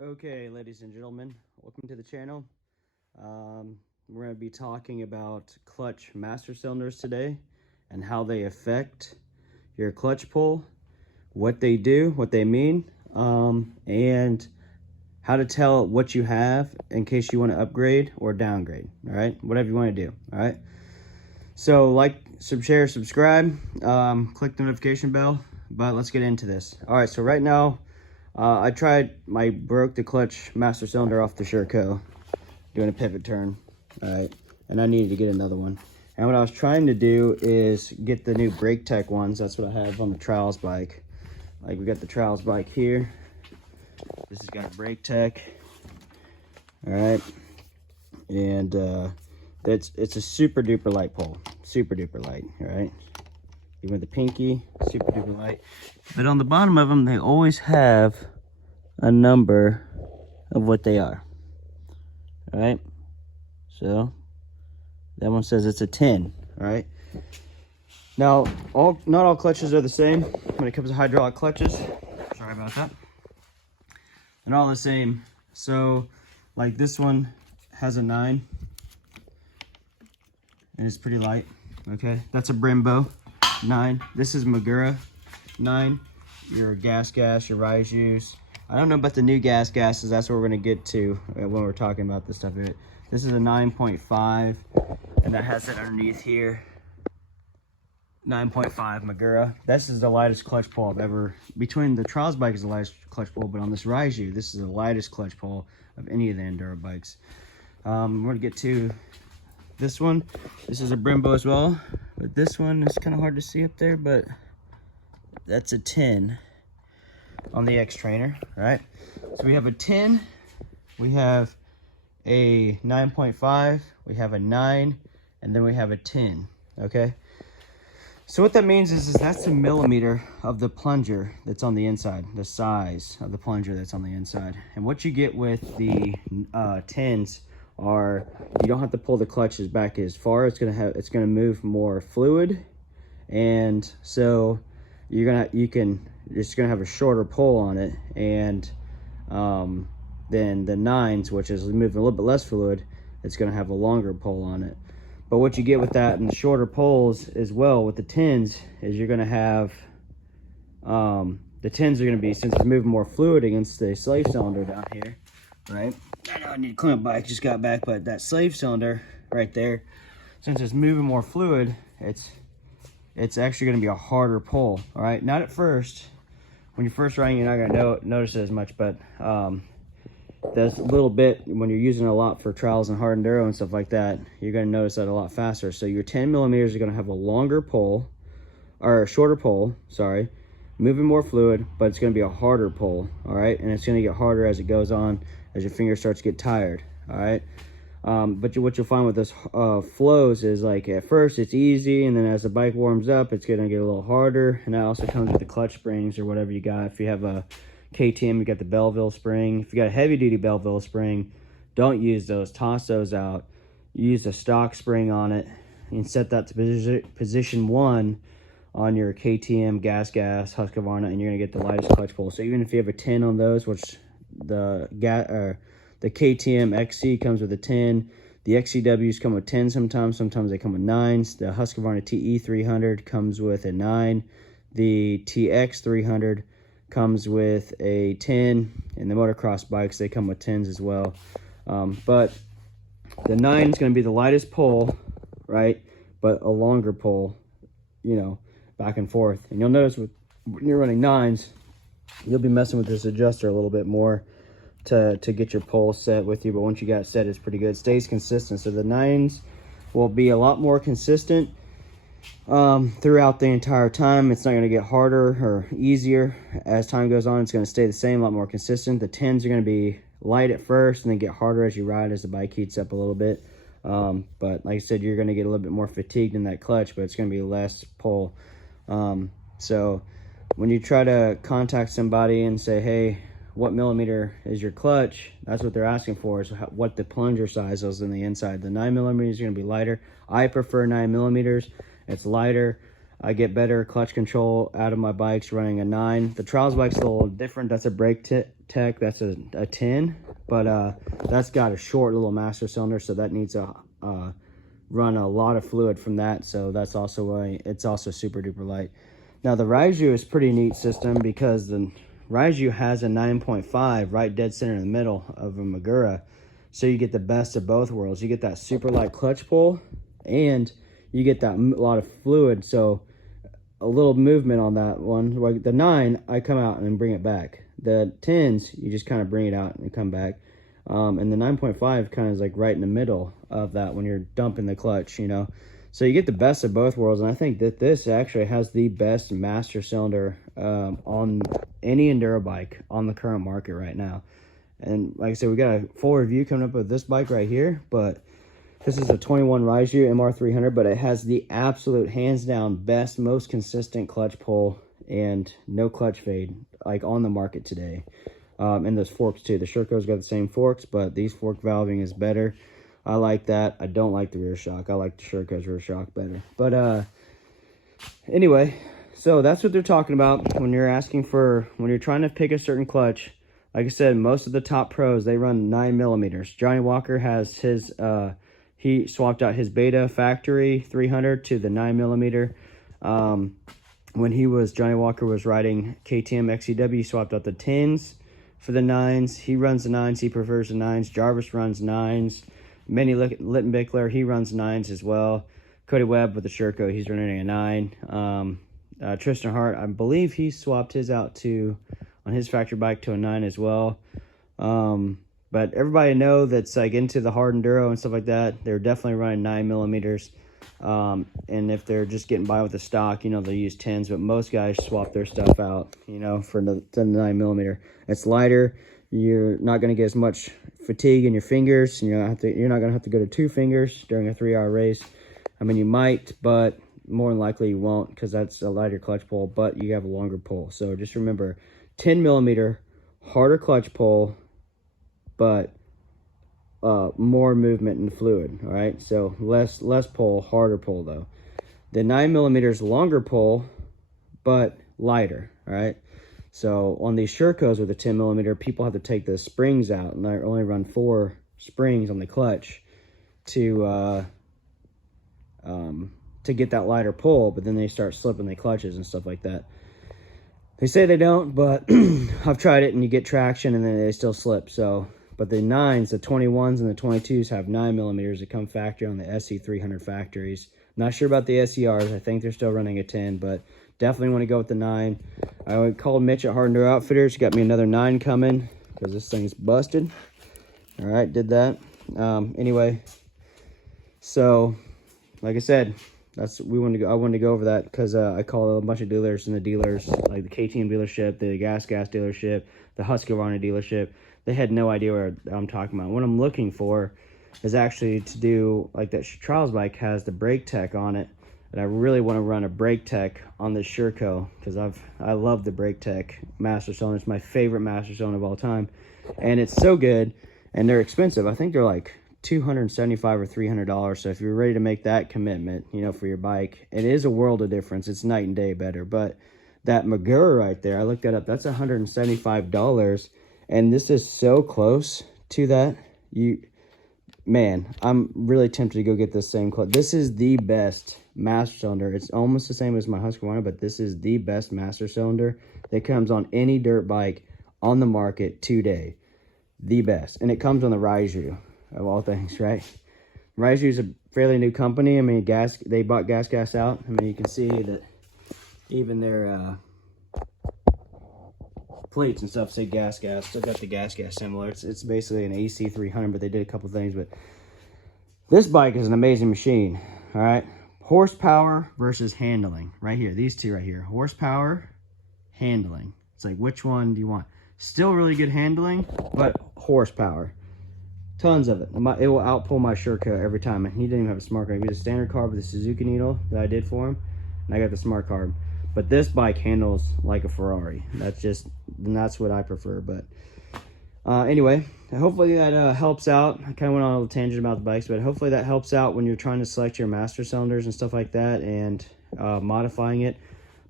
Okay, ladies and gentlemen, welcome to the channel. We're going to be talking about clutch master cylinders today and how they affect your clutch pull, what they do, what they mean, and how to tell what you have in case you want to upgrade or downgrade. All right, whatever you want to do. All right. So like, share, subscribe, click the notification bell. But let's get into this. All right. So right now, I broke the clutch master cylinder off the Sherco doing a pivot turn. All right, and I needed to get another one. And what I was trying to do is get the new Brake Tech ones. That's what I have on the Trials bike. Like, we got the Trials bike here. This has got a Brake Tech. All right, and it's a super duper light pole, super duper light. All right, even with the pinky, super duper light. But on the bottom of them, they always have a number of what they are. All right, so that one says it's a 10. All right, now not all clutches are the same when it comes to hydraulic clutches. Sorry about that. They're not all the same. So like this one has a 9 and it's pretty light. Okay, that's a Brembo 9. This is Magura 9. Your gas, your rise use. I don't know about the new gases. That's what we're going to get to when we're talking about this stuff. This is a 9.5, and that has it underneath here. 9.5 Magura. This is the lightest clutch pull I've ever. Between the Trials bike is the lightest clutch pull, but on this Raiju, this is the lightest clutch pull of any of the Enduro bikes. We're going to get to this one. This is a Brembo as well, but this one is kind of hard to see up there, but that's a 10 on the X-Trainer, right? So we have a 10, we have a 9.5, we have a 9, and then we have a 10, okay? So what that means is that's the millimeter of the plunger that's on the inside, the size of the plunger that's on the inside. And what you get with the 10s are, you don't have to pull the clutches back as far. It's gonna move more fluid, and so it's gonna have a shorter pull on it, and then the 9s, which is moving a little bit less fluid, it's gonna have a longer pull on it. But what you get with that and the shorter pulls as well with the 10s is you're gonna have the 10s are gonna be, since it's moving more fluid against the slave cylinder down here, right? I know I need to clean up bike, just got back, but that slave cylinder right there, since it's moving more fluid, it's actually going to be a harder pull. All right, not at first. When you're first riding, you're not going to notice it as much, but there's a little bit when you're using it a lot for trials and hard enduro and stuff like that, you're going to notice that a lot faster. So your 10 millimeters are going to have a longer pull, or a shorter pull, sorry, moving more fluid, but it's going to be a harder pull. All right, and it's going to get harder as it goes on, as your finger starts to get tired. All right. But what you'll find with this flows is, like, at first it's easy, and then as the bike warms up, it's gonna get a little harder. And that also comes with the clutch springs or whatever you got. If you have a KTM, you got the Belleville spring. If you got a heavy duty Belleville spring, don't use those, toss those out. Use a stock spring on it and set that to position 1 on your KTM gas Husqvarna, and you're gonna get the lightest clutch pull. So even if you have a 10 on those, which the KTM XC comes with a 10. The XCWs come with 10 sometimes they come with 9s. The Husqvarna TE300 comes with a 9. The TX300 comes with a 10. And the motocross bikes, they come with 10s as well. But the 9 is going to be the lightest pull, right? But a longer pull, back and forth. And you'll notice when you're running 9s, you'll be messing with this adjuster a little bit more to get your pull set with you, but once you got it set, it's pretty good. It stays consistent. So the 9s will be a lot more consistent throughout the entire time. It's not going to get harder or easier as time goes on. It's going to stay the same, a lot more consistent. The 10s are going to be light at first and then get harder as you ride, as the bike heats up a little bit. But like I said, you're going to get a little bit more fatigued in that clutch, but it's going to be less pull. So when you try to contact somebody and say, hey, what millimeter is your clutch, that's what they're asking for, is what the plunger size is on the inside. The 9 millimeters are going to be lighter. I prefer 9 millimeters. It's lighter. I get better clutch control out of my bikes running a 9. The Trials bike's a little different. That's a brake tech. That's a 10, but that's got a short little master cylinder, so that needs to run a lot of fluid from that. So that's also why it's also super duper light. Now the Raiju is pretty neat system because the Raiju has a 9.5 right dead center in the middle of a Magura, so you get the best of both worlds. You get that super light clutch pull, and you get that lot of fluid. So a little movement on that one. Like the 9, I come out and bring it back. The 10s, you just kind of bring it out and come back. And the 9.5 kind of is like right in the middle of that when you're dumping the clutch, you know. So you get the best of both worlds, and I think that this actually has the best master cylinder on any enduro bike on the current market right now. And like I said, we got a full review coming up with this bike right here, but this is a 21 Raiju MR300, but it has the absolute hands down best, most consistent clutch pull and no clutch fade like on the market today. And those forks too. The Sherco's got the same forks, but these fork valving is better. I like that. I don't like the rear shock. I like the Sherco's rear shock better. But anyway, so that's what they're talking about when you're asking for, when you're trying to pick a certain clutch. Like I said, most of the top pros, they run 9mm. Johnny Walker has his he swapped out his Beta factory 300 to the 9mm. When Johnny Walker was riding KTM XCW, he swapped out the 10s for the 9s. He runs the 9s. He prefers the 9s. Jarvis runs 9s. Manny Littenbichler, he runs 9s as well. Cody Webb with the Sherco, he's running a 9. Tristan Hart, I believe he swapped his out on his factory bike to a 9 as well. But everybody know that's like into the hard enduro and stuff like that, they're definitely running 9mm. And if they're just getting by with the stock, you know, they'll use 10s, but most guys swap their stuff out, you know, for the 9mm. It's lighter. You're not going to get as much fatigue in your fingers. You're not going to have to go to 2 fingers during a 3-hour race. I mean, you might, but more than likely you won't, because that's a lighter clutch pull, but you have a longer pull. So just remember, 10mm, harder clutch pull, but more movement and fluid. All right, so less pull, harder pull though. The 9mm longer pull, but lighter. All right, so on these Shercos with a 10mm, people have to take the springs out, and I only run 4 springs on the clutch to get that lighter pull, but then they start slipping the clutches and stuff like that. They say they don't, but I've tried it, and you get traction and then they still slip. So, but the 9s, the 21s and the 22s have 9mm that come factory on the SC300 factories. Not sure about the SCRs. I think they're still running a 10, but definitely want to go with the 9. I called Mitch at Hard Enduro Outfitters. Got me another 9 coming because this thing's busted. All right, did that. Anyway, so like I said, I wanted to go over that because I called a bunch of dealers, and the dealers, like the KTM dealership, the Gas dealership, the Husqvarna dealership, they had no idea what I'm talking about. What I'm looking for is actually to do, like that Trials bike has the brake tech on it, and I really want to run a brake tech on the Sherco because I love the brake tech master cylinder. It's my favorite master cylinder of all time, and it's so good, and they're expensive. I think they're like $275 or $300. So if you're ready to make that commitment, you know, for your bike, it is a world of difference. It's night and day better. But that Magura right there, I looked that up, that's $175, and this is so close to that. Man, I'm really tempted to go get this same clutch. This is the best master cylinder. It's almost the same as my Husqvarna, but this is the best master cylinder that comes on any dirt bike on the market today. The best. And it comes on the Raiju, of all things, right? Raiju is a fairly new company. I mean, they bought Gas out. I mean, you can see that even their plates and stuff say Gas. Still got the Gas similar. It's basically an AC300, but they did a couple things. But this bike is an amazing machine. All right, horsepower versus handling. Right here, these two right here, horsepower, handling. It's like, which one do you want? Still really good handling, but horsepower. Tons of it. It will outpull my Sherco every time. And he didn't even have a smart carb. He had a standard carb with a Suzuki needle that I did for him, and I got the smart carb. But this bike handles like a Ferrari. That's what I prefer. But anyway, hopefully that helps out. I kind of went on a little tangent about the bikes, but hopefully that helps out when you're trying to select your master cylinders and stuff like that, and modifying it.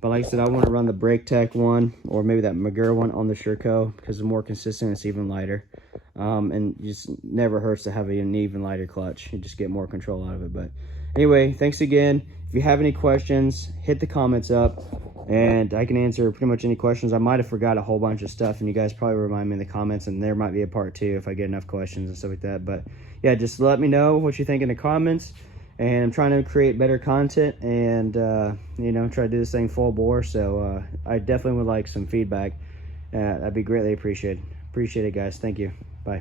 But like I said, I want to run the BrakeTech one, or maybe that Magura one on the Sherco, because the more consistent, it's even lighter. And it just never hurts to have an even lighter clutch. You just get more control out of it. But anyway, thanks again. If you have any questions, hit the comments up, and I can answer pretty much any questions. I might have forgot a whole bunch of stuff, and you guys probably remind me in the comments, and there might be a part 2 if I get enough questions and stuff like that. But yeah, just let me know what you think in the comments. And I'm trying to create better content, and you know, try to do this thing full bore. So I definitely would like some feedback. That'd be greatly appreciated. Appreciate it, guys. Thank you. Bye.